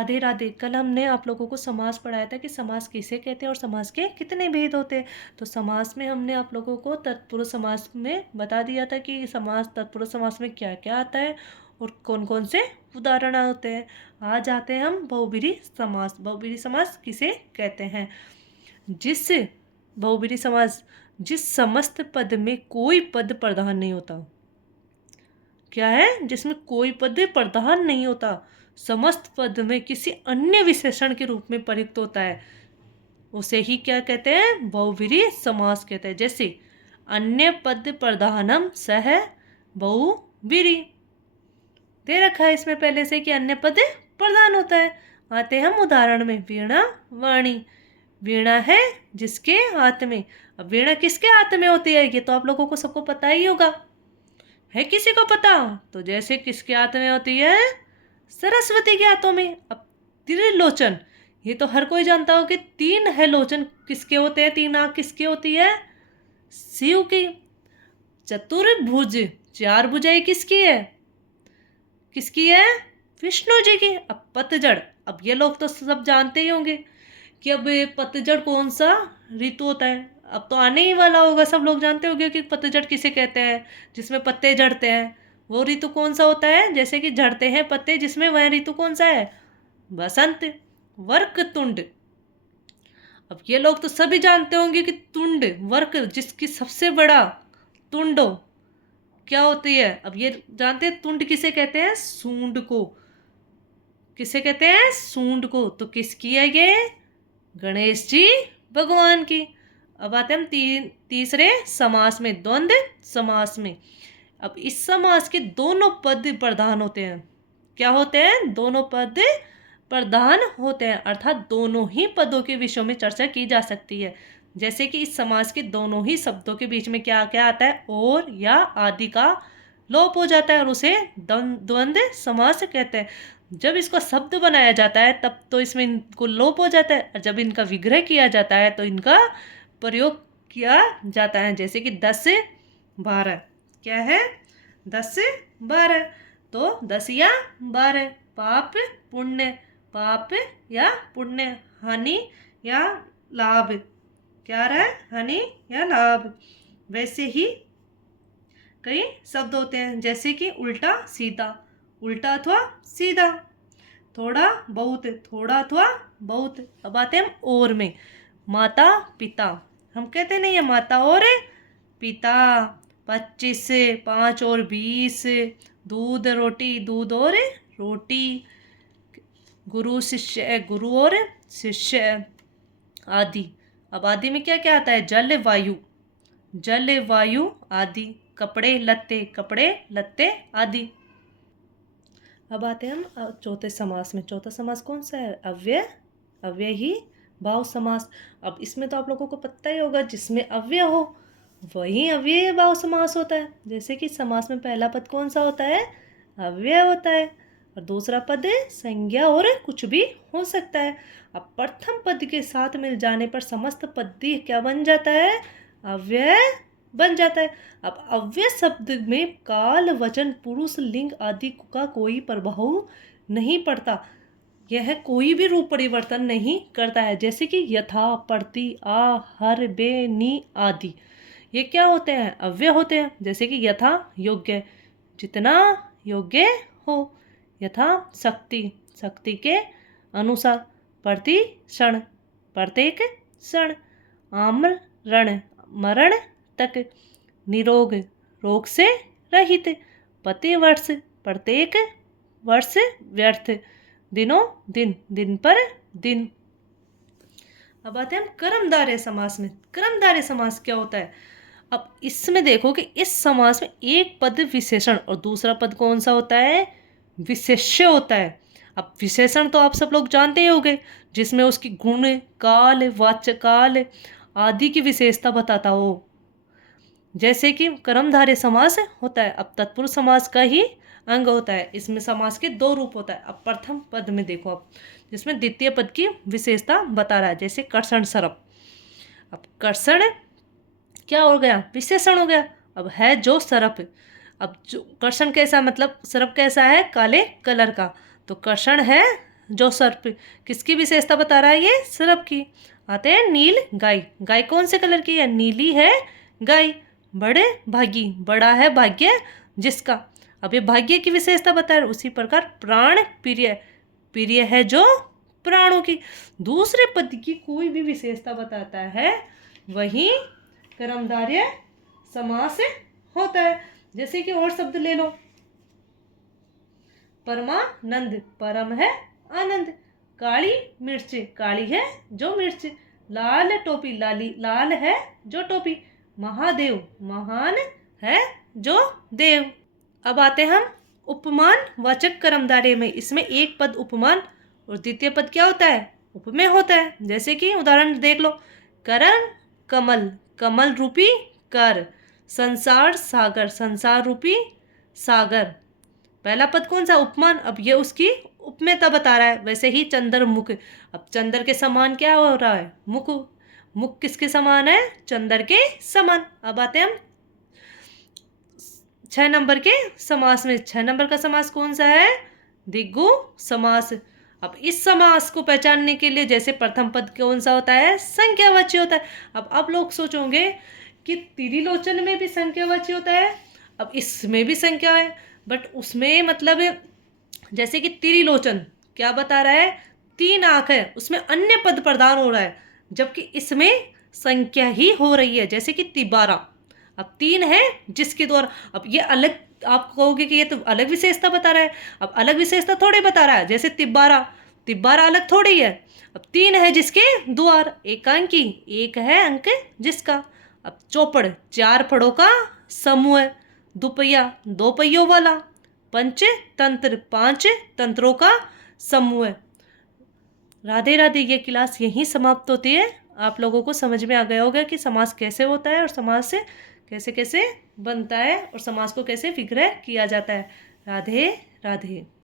राधे राधे। कल हमने आप लोगों को समास पढ़ाया था कि समास किसे कहते हैं और समास के कितने भेद होते हैं। तो समास में हमने आप लोगों को तत्पुरुष समास में बता दिया था कि समास तत्पुरुष समास में क्या क्या आता है और कौन कौन से उदाहरण होते हैं। आज आते हैं हम बहुब्रीहि समास। बहुब्रीहि समास किसे कहते हैं? जिस बहुब्रीहि समास जिस समस्त पद में कोई पद प्रधान नहीं होता। क्या है? जिसमें कोई पद प्रधान नहीं होता, समस्त पद में किसी अन्य विशेषण के रूप में प्रयुक्त होता है, उसे ही क्या कहते हैं? बहुब्रीहि समास कहते हैं। जैसे अन्य पद प्रधानम सह बहुब्रीहि, दे रखा है इसमें पहले से कि अन्य पद प्रधान होता है। आते हम उदाहरण में। वीणा वाणी, वीणा है जिसके हाथ में। अब वीणा किसके हाथ में होती है? ये तो आप लोगों को सबको पता ही होगा। है किसी को पता? तो जैसे किसके हाथ में होती है? सरस्वती के हाथों में। अब त्रिलोचन, ये तो हर कोई जानता हो कि तीन है लोचन किसके होते हैं, तीन आंख किसकी होती है? शिव की। चतुर्भुज, चार भुजाएं किसकी है? किसकी है? विष्णु जी की। अब पतझड़, अब ये लोग तो सब जानते ही होंगे कि अब पतझड़ कौन सा ऋतु होता है। अब तो आने ही वाला होगा, सब लोग जानते होंगे कि पतझड़ किसे कहते हैं, जिसमें पत्ते झड़ते हैं। वो ऋतु कौन सा होता है? जैसे कि झड़ते हैं पत्ते, जिसमें वह ऋतु कौन सा है? बसंत। वर्कतुंड, अब ये लोग तो सभी जानते होंगे कि तुंड, वर्क जिसकी सबसे बड़ा तुंड हो, क्या होती है? अब ये जानते हैं तुंड किसे कहते हैं? सूंड को। किसे कहते हैं? सूंड को। तो किसकी है ये? गणेश जी भगवान की। अब आते हैं हम तीसरे समास में, द्वंद्व समास में। अब इस समास के दोनों पद प्रधान होते हैं। क्या होते हैं? दोनों पद प्रधान होते हैं, अर्थात दोनों ही पदों के विषयों में चर्चा की जा सकती है। जैसे कि इस समास के दोनों ही शब्दों के बीच में क्या क्या आता है? और या आदि का लोप हो जाता है और उसे द्वंद्व समास कहते हैं। जब इसको शब्द बनाया जाता है तब तो इसमें इनको लोप हो जाता है, और जब इनका विग्रह किया जाता है तो इनका प्रयोग किया जाता है। जैसे कि 10 12, क्या है? 10 12, तो 10 या 12, पाप पुण्य, पाप या पुण्य, हानि या लाभ, क्या रहा है? हानि या लाभ। वैसे ही कई शब्द होते हैं, जैसे कि उल्टा सीधा, उल्टा अथवा सीधा, थोड़ा बहुत, थोड़ा अथवा बहुत। अब आते हैं हम और में। माता पिता, हम कहते नहीं है माता और पिता। 25 5 और 20, दूध रोटी, दूध और रोटी। गुरु शिष्य, गुरु और शिष्य आदि। अब आदि में क्या क्या आता है? जल वायु, जल वायु आदि। कपड़े लत्ते, कपड़े लत्ते आदि। अब आते हैं हम चौथे समास में। चौथा समास कौन सा है? अव्यय, अव्यय ही भाव समास। अब इसमें तो आप लोगों को पता ही होगा, जिसमें अव्यय हो वही अव्यय भाव समास होता है। जैसे कि समास में पहला पद कौन सा होता है? अव्यय होता है, और दूसरा पद संज्ञा और कुछ भी हो सकता है। अब प्रथम पद के साथ मिल जाने पर समस्त पद क्या बन जाता है? अव्यय बन जाता है। अब अव्यय शब्द में काल, वचन, पुरुष, लिंग आदि का कोई प्रभाव नहीं पड़ता। यह कोई भी रूप परिवर्तन नहीं करता है। जैसे कि यथा, प्रति, आ, हर, बे, नी आदि, ये क्या होते हैं? अव्यय होते हैं। जैसे कि यथा योग्य, जितना योग्य हो। यथा शक्ति, शक्ति के अनुसार। प्रति क्षण, प्रत्येक क्षण। आमरण, मरण तक। निरोग, रोग से रहित। प्रतिवर्ष, प्रत्येक वर्ष व्यर्थ। दिनों दिन, दिन पर दिन। अब आते हैं हम कर्मधारय समास में। कर्मधारय समास क्या होता है? अब इसमें देखो कि इस समास में एक पद विशेषण और दूसरा पद कौन सा होता है? विशेष्य होता है। अब विशेषण तो आप सब लोग जानते ही होंगे, जिसमें उसकी गुण, काल, वाच्यकाल आदि की विशेषता बताता हो। जैसे कि कर्मधारय समास होता है। अब तत्पुरुष समास का ही अंग होता है। इसमें समास के दो रूप होता है। अब प्रथम पद में देखो आप, जिसमें द्वितीय पद की विशेषता बता रहा है। जैसे कर्षण सरप, अब कर्षण क्या हो गया? विशेषण हो गया। अब है जो सरप, अब जो कर्षण कैसा, मतलब सरप कैसा है? काले कलर का, तो कर्षण है जो सर्प, किसकी विशेषता बता रहा है ये? सर्प की। आते हैं नील गाय। गाय कौन से कलर की है? नीली है गाय। बड़े भागी, बड़ा है भाग्य जिसका। अब ये भाग्य की विशेषता बता रहा है। उसी प्रकार प्राण प्रिय, प्रिय है जो प्राणों की। दूसरे पद की कोई भी विशेषता बताता है वही कर्मधारय समास होता है। जैसे कि और शब्द ले लो, परमानंद, परम है आनंद। काली मिर्च, काली है जो मिर्च। लाल टोपी, लाली, लाल है जो टोपी। महादेव, महान है जो देव। अब आते हैं हम उपमान वाचक कर्मधारय में। इसमें एक पद उपमान और द्वितीय पद क्या होता है? उपमेय होता है। जैसे कि उदाहरण देख लो, करण कमल, कमल रूपी कर। संसार सागर, संसार रूपी सागर। पहला पद कौन सा? उपमान। अब ये उसकी उपमेयता बता रहा है। वैसे ही चंद्र मुख, अब चंद्र के समान क्या हो रहा है? मुख। मुख किसके समान है? चंद्र के समान। अब आते हैं हम 6 नंबर के समास में। 6 नंबर का समास कौन सा है? द्विगु समास। अब इस समास को पहचानने के लिए, जैसे प्रथम पद कौन सा होता है? संख्यावाची होता है। अब आप लोग सोचोगे कि त्रिलोचन में भी संख्यावाची होता है, अब इसमें भी संख्या है, बट उसमें मतलब जैसे कि त्रिलोचन क्या बता रहा है? 3 आंख है, उसमें अन्य पद प्रदान हो रहा है, जबकि इसमें संख्या ही हो रही है। जैसे कि तिबारा, अब 3 है जिसके द्वारा, अब ये अलग, आप कहोगे कि ये तो अलग विशेषता बता रहा है। अब अलग विशेषता थोड़ी बता रहा है। जैसे तिब्बारा, तिब्बारा अलग थोड़ी है। अब 3 है जिसके द्वार, एकांकी, एक है अंक जिसका। अब चौपड़, 4 फड़ों का समूह है। दुपहिया, 2 पहियों वाला। पंचतंत्र, 5 तंत्रों का समूह है। राधे राधे। ये क्लास यहीं समाप्त होती है। आप लोगों को समझ में आ गया होगा कि समास कैसे होता है और समास से कैसे कैसे बनता है और समास को कैसे विग्रह किया जाता है। राधे राधे।